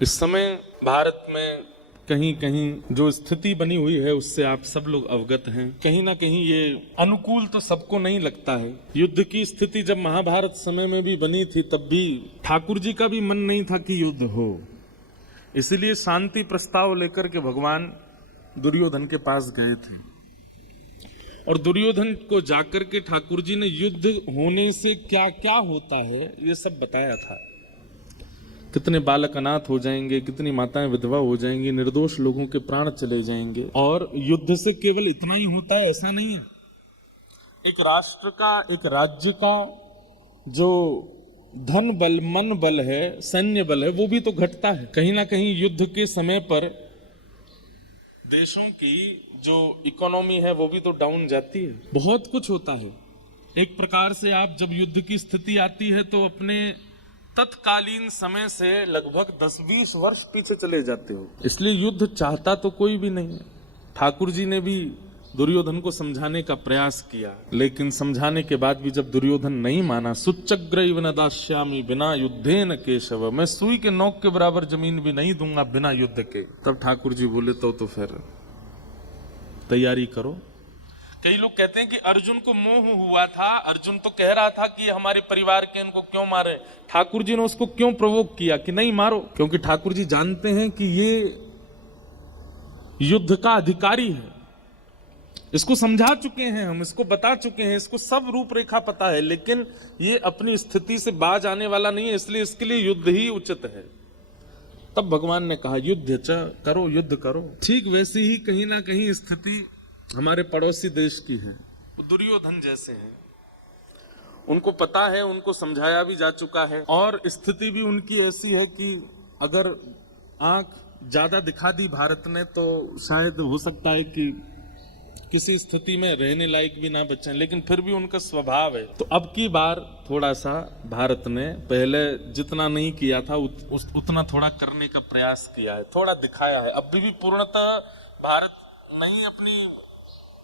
इस समय भारत में कहीं कहीं जो स्थिति बनी हुई है उससे आप सब लोग अवगत हैं। कहीं ना कहीं ये अनुकूल तो सबको नहीं लगता है। युद्ध की स्थिति जब महाभारत समय में भी बनी थी तब भी ठाकुर जी का भी मन नहीं था कि युद्ध हो, इसलिए शांति प्रस्ताव लेकर के भगवान दुर्योधन के पास गए थे और दुर्योधन को जाकर के ठाकुर जी ने युद्ध होने से क्या क्या होता है ये सब बताया था। कितने बालक अनाथ हो जाएंगे, कितनी माताएं विधवा हो जाएंगी, निर्दोष लोगों के प्राण चले जाएंगे। और युद्ध से केवल इतना ही होता है ऐसा नहीं है। एक राष्ट्र का, एक राज्य का जो धन बल, मन बल है, सैन्य बल है, वो भी तो घटता है। कहीं ना कहीं युद्ध के समय पर देशों की जो इकोनॉमी है वो भी तो डाउन जाती है। बहुत कुछ होता है। एक प्रकार से आप जब युद्ध की स्थिति आती है तो अपने तत्कालीन समय से लगभग 10-20 वर्ष पीछे चले जाते हो। इसलिए युद्ध चाहता तो कोई भी नहीं है। ठाकुर जी ने भी दुर्योधन को समझाने का प्रयास किया, लेकिन समझाने के बाद भी जब दुर्योधन नहीं माना, सुच्चग्रैव न दास्यामि बिना युद्धेन केशव, मैं सुई के नोक के बराबर जमीन भी नहीं दूंगा बिना युद्ध के। तब ठाकुर जी बोले तो फिर तैयारी करो। कई लोग कहते हैं कि अर्जुन को मोह हुआ था, अर्जुन तो कह रहा था कि हमारे परिवार के इनको क्यों मारे। ठाकुर जी ने उसको क्यों प्रोवोक किया कि नहीं मारो? क्योंकि ठाकुर जी जानते हैं कि ये युद्ध का अधिकारी है, इसको समझा चुके हैं हम, इसको बता चुके हैं, इसको सब रूपरेखा पता है, लेकिन ये अपनी स्थिति से बाज आने वाला नहीं है, इसलिए इसके लिए युद्ध ही उचित है। तब भगवान ने कहा युद्ध करो, युद्ध करो। ठीक वैसी ही कहीं ना कहीं स्थिति हमारे पड़ोसी देश की है। दुर्योधन जैसे हैं, उनको पता है, उनको समझाया भी जा चुका है और स्थिति भी उनकी ऐसी है कि अगर आंख ज्यादा दिखा दी भारत ने तो शायद हो सकता है कि किसी स्थिति में रहने लायक भी ना बचें, लेकिन फिर भी उनका स्वभाव है। तो अब की बार थोड़ा सा भारत ने पहले जितना नहीं किया था उतना थोड़ा करने का प्रयास किया है, थोड़ा दिखाया है। अभी भी पूर्णतः भारत नहीं अपनी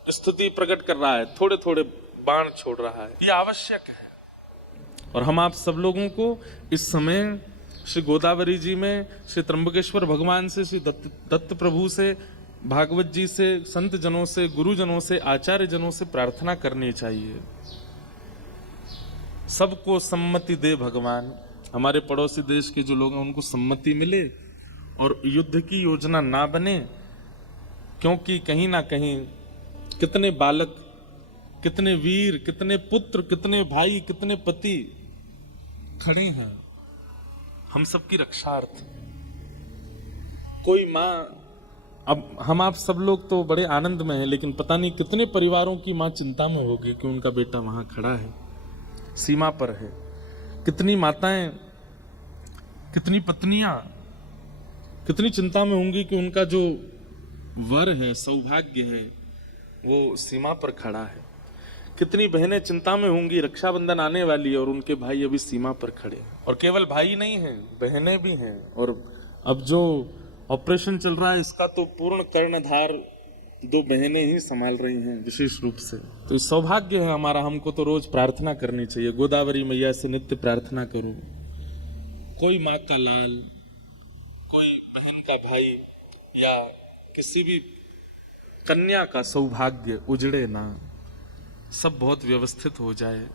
स्थिति प्रकट कर रहा है, थोड़े थोड़े बाण छोड़ रहा है। ये आवश्यक है। और हम आप सब लोगों को इस समय श्री गोदावरी जी में, श्री त्र्यंबकेश्वर भगवान से, श्री दत्त प्रभु से, भागवत जी से, संत जनों से, गुरुजनों से, आचार्य जनों से प्रार्थना करनी चाहिए। सबको सम्मति दे भगवान। हमारे पड़ोसी देश के जो लोग हैं उनको सम्मति मिले और युद्ध की योजना ना बने, क्योंकि कहीं ना कहीं कितने बालक, कितने वीर, कितने पुत्र, कितने भाई, कितने पति खड़े हैं हम सबकी रक्षार्थ। कोई माँ, अब हम आप सब लोग तो बड़े आनंद में हैं, लेकिन पता नहीं कितने परिवारों की माँ चिंता में होगी कि उनका बेटा वहां खड़ा है, सीमा पर है। कितनी माताएं, कितनी पत्नियां कितनी चिंता में होंगी कि उनका जो वर है, सौभाग्य है, वो सीमा पर खड़ा है। कितनी बहनें चिंता में होंगी, रक्षाबंधन आने वाली है और उनके भाई अभी सीमा पर खड़े हैं। और केवल भाई नहीं हैं, बहनें भी हैं। और अब जो ऑपरेशन चल रहा है इसका तो पूर्ण कर्णधार 2 बहनें ही संभाल रही हैं विशेष रूप से। तो सौभाग्य है हमारा, हमको तो रोज प्रार्थना करनी चाहिए। गोदावरी मैया से नित्य प्रार्थना करो। कोई माँ का लाल, कोई बहन का भाई या किसी भी कन्या का सौभाग्य उजड़े ना, सब बहुत व्यवस्थित हो जाए,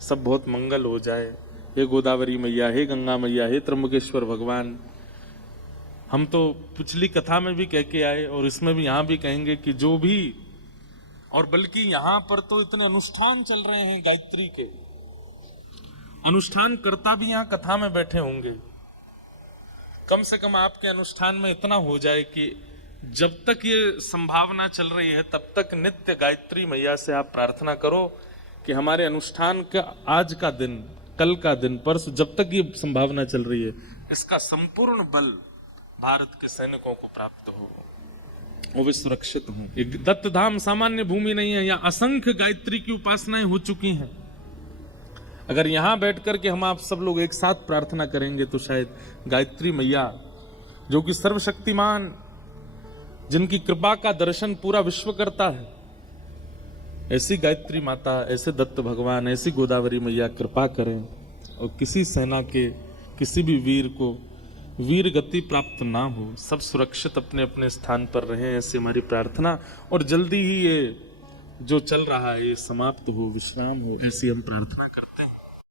सब बहुत मंगल हो जाए। हे गोदावरी मैया, हे गंगा मैया, हे त्र्यंबकेश्वर भगवान। हम तो पिछली कथा में भी कह के आए और इसमें भी यहाँ भी कहेंगे कि जो भी, और बल्कि यहाँ पर तो इतने अनुष्ठान चल रहे हैं गायत्री के, अनुष्ठान करता भी यहाँ कथा में बैठे होंगे। कम से कम आपके अनुष्ठान में इतना हो जाए कि जब तक ये संभावना चल रही है तब तक नित्य गायत्री मैया से आप प्रार्थना करो कि हमारे अनुष्ठान का आज का दिन, कल का दिन, परसों, जब तक ये संभावना चल रही है, इसका संपूर्ण बल भारत के सैनिकों को प्राप्त हो, वो भी सुरक्षित हो। एक दत्त धाम सामान्य भूमि नहीं है, यहाँ असंख्य गायत्री की उपासनाएं हो चुकी हैं। अगर यहाँ बैठ करके हम आप सब लोग एक साथ प्रार्थना करेंगे तो शायद गायत्री मैया, जो कि सर्वशक्तिमान, जिनकी कृपा का दर्शन पूरा विश्व करता है, ऐसी गायत्री माता, ऐसे दत्त भगवान, ऐसी गोदावरी मैया कृपा करें और किसी सेना के किसी भी वीर को वीर गति प्राप्त ना हो, सब सुरक्षित अपने अपने स्थान पर रहें, ऐसी हमारी प्रार्थना। और जल्दी ही ये जो चल रहा है ये समाप्त हो, विश्राम हो, ऐसी हम प्रार्थना करते हैं।